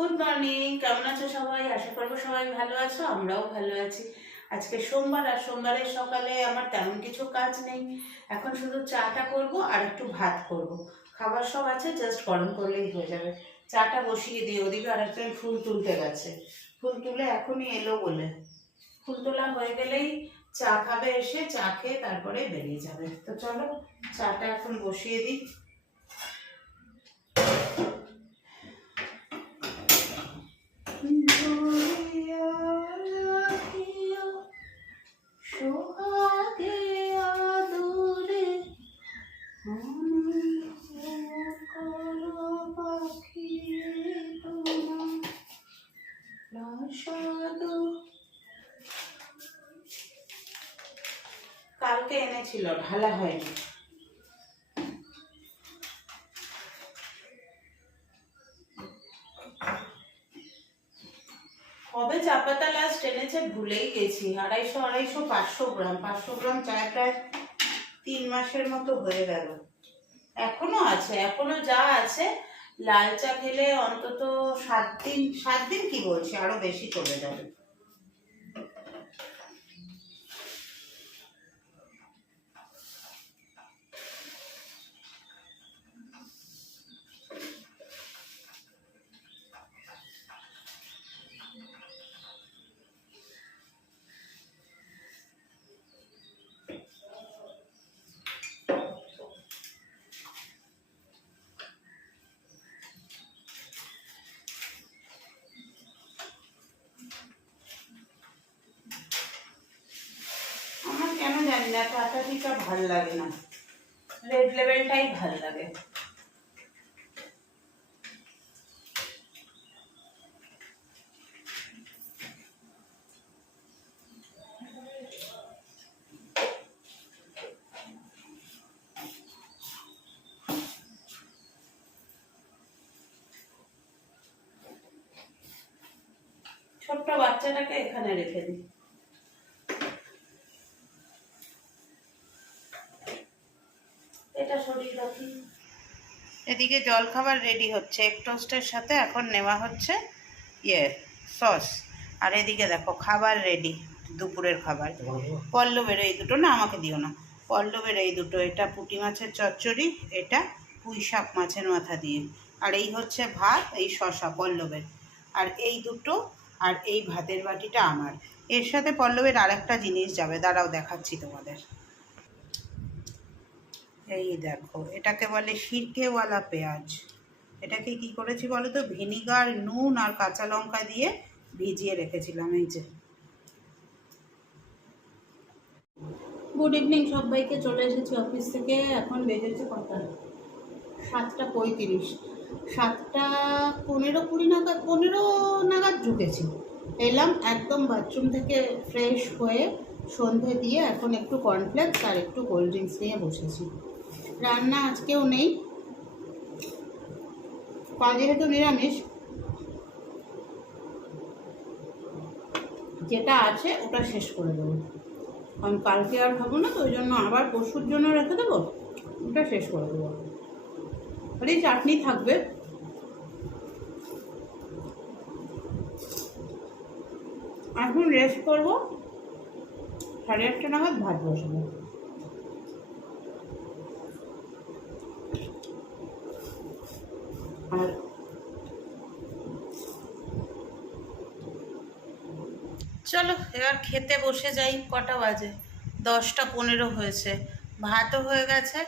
Good morning কেমন আছো সবাই? আশা করব সবাই ভালো আছো, আমরাও ভালো আছি। আজকে সোমবার, আর সোমবারের সকালে আমার তেমন কিছু কাজ নেই। এখন শুধু চাটা করব আর একটু ভাত করব। খাবার সব আছে জাস্ট গরম করলেই হয়ে যাবে। চাটা বসিয়ে দিই, ওদিকে আর একজন ফুল তুলতে গেছে। ফুল তুলে এখনই এলো বলে। ফুল তোলা হয়ে গেলেই চা খাবে এসে, চা খেয়ে তারপরে বেরিয়ে যাবে। তো চলো, চাটা এখন বসিয়ে দিই। কালকে এনেছিল ঢালা হয়নি। ভুলেই গেছি। আড়াইশো আড়াইশো, পাঁচশো গ্রাম। পাঁচশো গ্রাম চায় প্রায় তিন মাসের মতো হয়ে গেল। এখনও আছে, এখনও যা আছে। লাল চা খেলে অন্তত সাত দিন সাত দিন কি বলছি? আরও বেশি চলে যাবে। কেন জানি না টাটা টিকা ভালো লাগে না রেড লেভেলটাই ভালো লাগে ছোট্ট বাচ্চাটাকে এখানে রেখে দিই এটা সরিয়ে রাখি এদিকে জলখাবার রেডি হচ্ছে। এক টোস্টের সাথে এখন নেওয়া হচ্ছে ইয়ে সস আর এদিকে দেখো খাবার রেডি দুপুরের খাবার। পল্লবের এই দুটো না আমাকে দিও না। পল্লবের এই দুটো, এটা পুঁটি মাছের চচ্চড়ি, এটা পুঁই শাক মাছের মাথা দিয়ে। আর এই হচ্ছে ভাত, এই শশা পল্লবের। আর এই দুটো, আর এই ভাতের বাটিটা আমার। এর সাথে পল্লবের আরেকটা জিনিস যাবে, দাঁড়াও দেখাচ্ছি তোমাদের। এই দেখো, এটাকে বলে সিরকেওয়ালা পেঁয়াজ। এটাকে কি করেছি বলো তো? ভিনিগার, নুন আর কাঁচা লঙ্কা দিয়ে ভিজিয়ে রেখেছিলাম, এই যে। গুড ইভিনিং সবাইকে, চলে এসেছি অফিস থেকে। এখন বেজেছে কটা? সাতটা পঁয়ত্রিশ। সাতটা পনেরো কুড়ি নাগাদ, পনেরো নাগাদ ঢুকেছি। এলাম একদম বাথরুম থেকে ফ্রেশ হয়ে সন্ধে দিয়ে এখন একটু কর্নফ্লেক্স আর একটু কোল্ড ড্রিঙ্কস নিয়ে বসেছি। রান্না আজকেও নেই। কাল যেহেতু নিরামিষ, যেটা আছে ওটা শেষ করে দেবো। কারণ কালকে আর খাব না, তো ওই জন্য আবার পশুর জন্য রেখে দেবো, ওটা শেষ করে দেবো। এই চাটনি থাকবে। এখন রেস্ট করব, সাড়ে আটটা নাগাদ ভাত বসাবো। চলো এবার খেতে বসে যাই, কটা বাজে? দশটা পনেরো হয়েছে। ভাতও হয়ে গেছে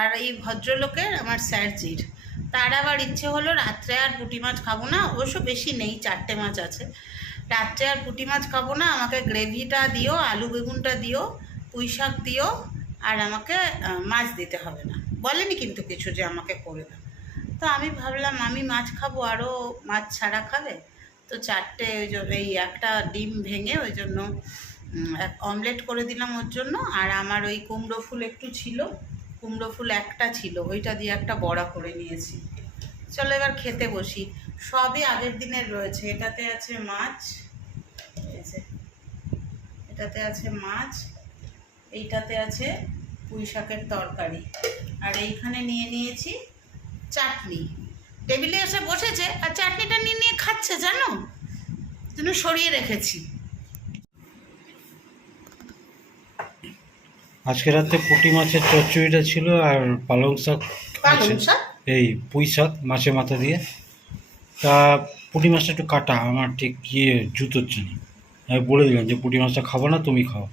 আর এই ভদ্রলোকের আমার স্যারজির। তার আবার ইচ্ছে হলো রাত্রে আর পুঁটি মাছ খাব না, অবশ্য বেশি নেই, চারটে মাছ আছে। রাত্রে আর পুঁটি মাছ খাব না, আমাকে গ্রেভিটা দিও, আলু বেগুনটা দিও, পুঁই শাক দিও আর আমাকে মাছ দিতে হবে না। বলেনি কিন্তু কিছু যে আমাকে করে দাও তো আমি ভাবলাম, আমি মাছ খাব আরও মাছ ছাড়া খাবে? তো চারটে ওই জন্য, এই একটা ডিম ভেঙে ওই জন্য এক অমলেট করে দিলাম ওর জন্য। আর আমার ওই কুমড়ো ফুল একটু ছিল, কুমড়ো ফুল একটা ছিল, ওইটা দিয়ে একটা বড়া করে নিয়েছি। চলো এবার খেতে বসি। সবই আগের দিনের রয়েছে। এটাতে আছে মাছ এটাতে আছে মাছ, এইটাতে আছে পুঁই শাকের তরকারি। আর এইখানে নিয়ে নিয়েছি চাটনি। টেবিলে এসে বসেছে আর চাটনিটা নিয়ে নিয়ে খাচ্ছে জানো? জন্য সরিয়ে রেখেছি। আজকে রাতে পুঁটি মাছের চচ্চড়িটা ছিল আর পালং শাক পালং শাক? এই পুঁই শাক মাছের মাথা দিয়ে। তা পুঁটি মাছটা একটু কাটা আমার ঠিক গিয়ে জুতোচ্ছে না। আমি বলে দিলাম যে পুঁটি মাছটা খাব না তুমি খাও।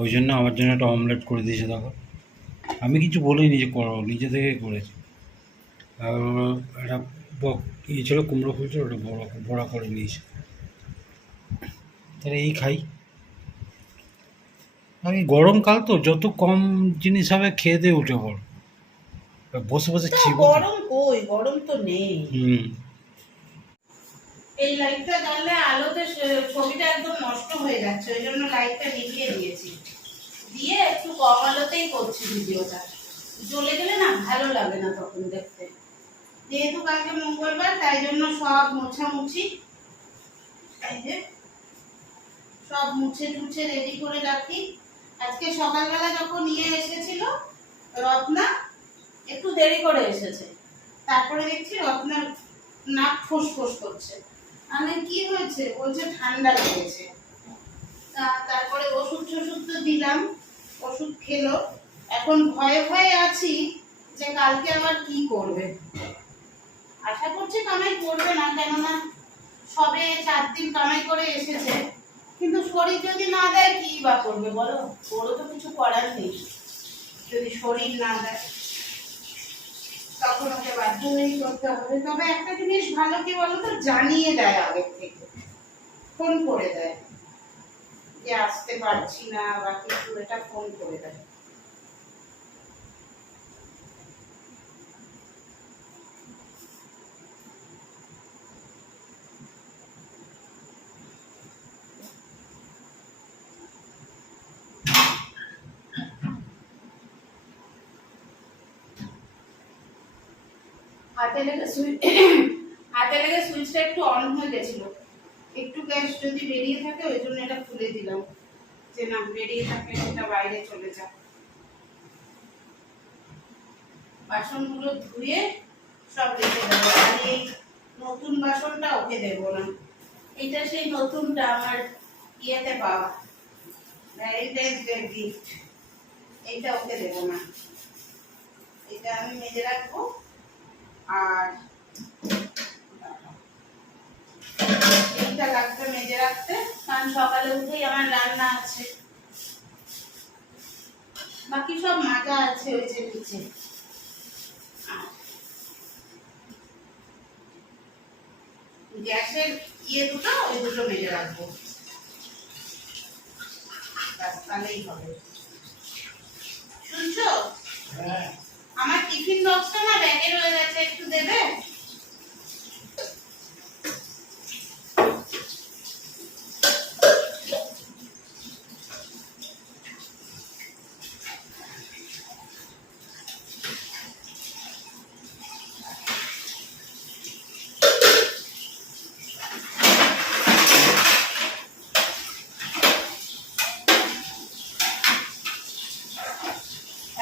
ওই জন্য আমার জন্য একটা অমলেট করে দিয়েছে দেখো। আমি কিছু বলিনি যে করো নিজে থেকে করেছি। আর একটা ব- ইয়ে ছিল কুমড়ো ফুল ছিল ওটা বড় বড়া করে নিয়েছে। তাহলে এই খাই। আর এই গরমকাল তো যত কম জিনিস হবে খেয়ে দিয়ে উঠে পড়ো। বসে বসে চিবো গরম কই? গরম তো নেই। হুম। এই লাইটটা জ্বাললে আলোতে ছবিটা একদম নষ্ট হয়ে যাচ্ছে ওই জন্য লাইটটা নিভিয়ে দিয়েছি। দিয়ে একটু কম আলোতেই করছি ভিডিওটা জ্বলে গেলে না ভালো লাগে না তখন দেখতে। যেহেতু কালকে মঙ্গলবার, তাই জন্য সব মোছামুছি। সব মুছে টুছে রেডি করে রাখি। আজকে সকালবেলা যখন নিয়ে এসেছিল, রত্না, একটু দেরি করে এসেছে। তারপরে দেখছি রত্নার নাক ফুসফুস করছে। আমি, কি হয়েছে? বলছে, ঠান্ডা লেগেছে। তারপরে ওষুধ টষুধ তো দিলাম, ওষুধ খেলো। এখন ভয়ে ভয়ে আছি যে কালকে আবার কি করবে? আশা করছি কামাই করবে না, কেননা সবে চার দিন কামাই করে এসেছে। কিন্তু শরীর যদি না দেয়, কি বা করবে বলো? ওরও তো কিছু করার নেই। যদি শরীর না দেয়, তখন ওকে বাধ্য হয়েই করতে হবে। তবে একটা জিনিস ভালো কি বলো তো জানিয়ে দেয় আগের থেকে। ফোন করে দেয়। যে আসতে পারছি না বা কিছু, এটা ফোন করে দেয়। হাতে লেগে সুইচ হাতে লেগে সুইচটা একটু অন হয়ে গেছিল। একটু গ্যাস যদি বেরিয়ে থাকে, ওই জন্য এটা খুলে দিলাম। যে না, বেরিয়ে থাকলে সেটা বাইরে চলে যায় বাসনগুলো ধুয়ে সব রেখে দেবো। আর এই নতুন বাসনটা ওকে দেবো না। এটা সেই নতুনটা আমার ইয়েতে পাওয়া। ভ্যালেন্টাইন্স ডে গিফট এইটা ওকে দেবো না। এটা আমি মেজে রাখব। আর এইটা লাগবে মেজে রাখতে। কারণ সকালে উঠেই আমার রান্না আছে। বাকি সব মাজা আছে ওই যে নিচে। গ্যাসের ইয়ে দুটো ওই দুটো মেজে রাখব। ব্যাস, তাহলেই হবে। শুনছো? আমার টিফিন বক্সটা না ব্যাগে রয়ে গেছে একটু দেবে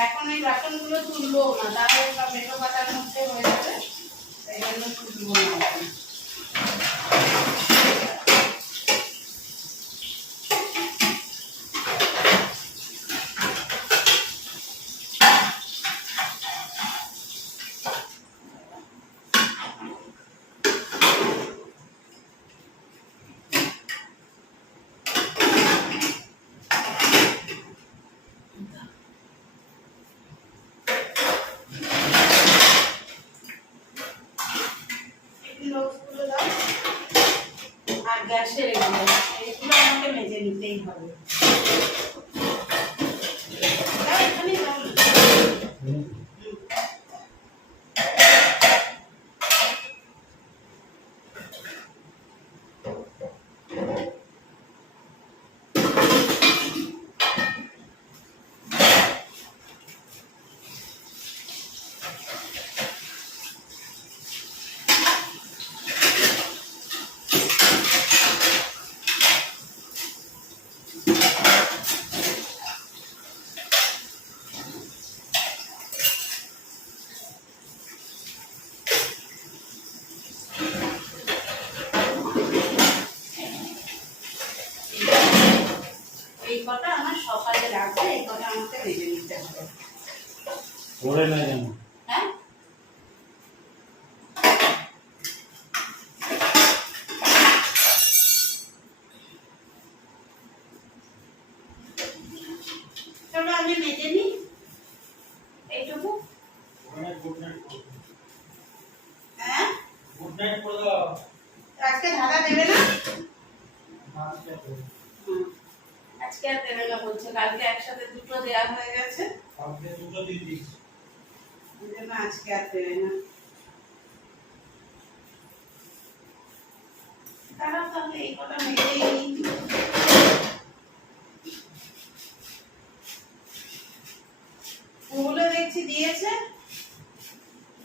এখন এই বাসনগুলো তুলবো না তাহলে সব মেটো পাতার মধ্যে হয়ে যাবে তাই জন্য তুলবো না এখন। টিফিন বক্সগুলো দাও আর গ্যাসের এগুলো এগুলো আমাকে মেজে নিতেই হবে আমাকে মেজে নিতে হবে। করে না যেন। হ্যাঁ? চলো আমি মেজে নিই। এইটুকু? গুড নাইট হ্যাঁ? গুড নাইট করে দাও। আজকে ধাঁধা দেবে না? হুম। আজকে আর দেবে না বলছে কালকে একসাথে দুটো দেওয়া হয়ে গেছে। কালকে দুটো দিয়ে ওই জন্য আজকে আর দেবে না। তারা তাহলে এই কটা মেরেই ওগুলো দেখছি দিয়েছে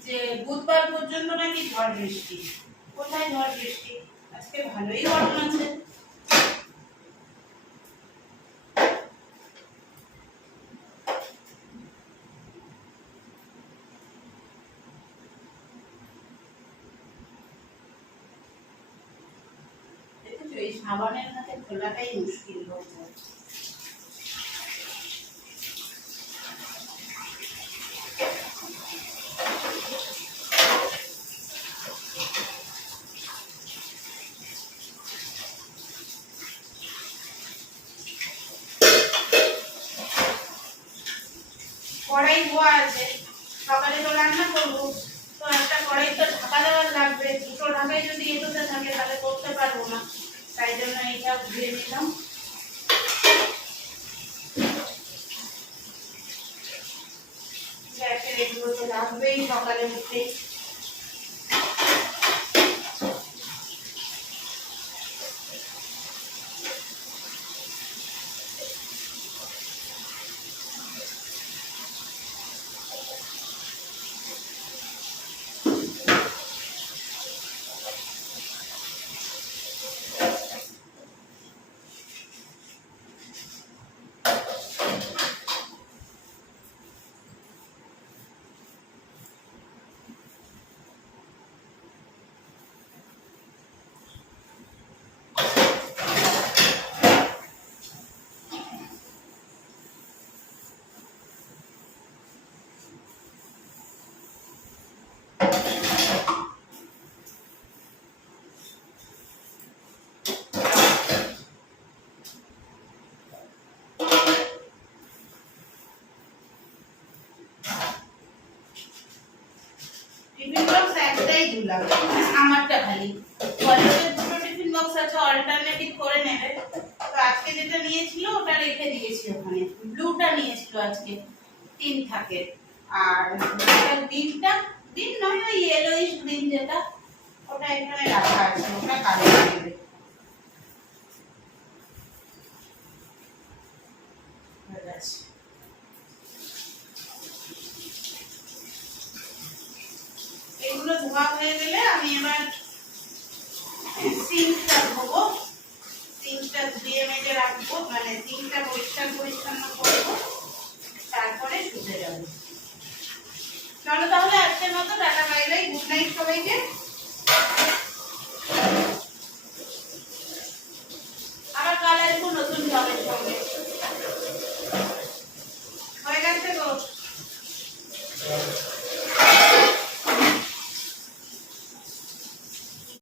যে বুধবার পর্যন্ত নাকি ঝড় বৃষ্টি। কোথায় ঝড় বৃষ্টি? আজকে ভালোই গরম আছে সাবানের হাতে খোলাটাই মুশকিল হয়ে যায় কড়াই ধোয়া আছে সকালে তো রান্না করব তো একটা কড়াই তো ঢাকা দেওয়ার লাগবে দুটো ঢাকাই যদি এটোতে থাকে তাহলে করতে পারব না তাই জন্য এইটা ধুয়ে নিলাম গ্যাসের এগুলো তো লাগবেই সকালে উঠে টিফিন একটাই দিলাম। আমারটা খালি। কলেজের দুটো টিফিন বক্স আছে অল্টারনেটিভ করে নেবে। তো আজকে যেটা নিয়েছিল, ওটা রেখে দিয়েছি ওখানে। ব্লুটা নিয়েছিল আজকে, তিন থাকে। আর ডিমটা, ডিম নয়, ওই ইয়েলোইশ গ্রিন যেটা, ওটা এখানে রাখা আছে, ওটা কালো নেবে হয়ে গেছে এগুলো ধোয়া হয়ে গেলে আমি এবার সিঙ্কটা ধোবো। সিঙ্কটা ধুয়ে মেজে রাখব মানে সিঙ্কটা পরিষ্কার পরিচ্ছন্ন করব। তারপরে শুতে যাব। চলো তাহলে আজকের মতো, টাটা, বাই গুড নাইট সবাইকে।